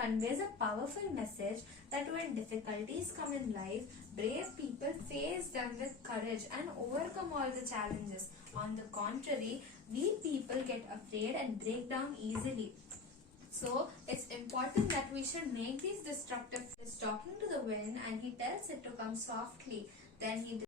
conveys a powerful message that when difficulties come in life, brave people face them with courage and overcome all the challenges. On the contrary, weak people get afraid and break down easily. So it's important that we should make these destructive. He's talking to the wind and he tells it to come softly. Then he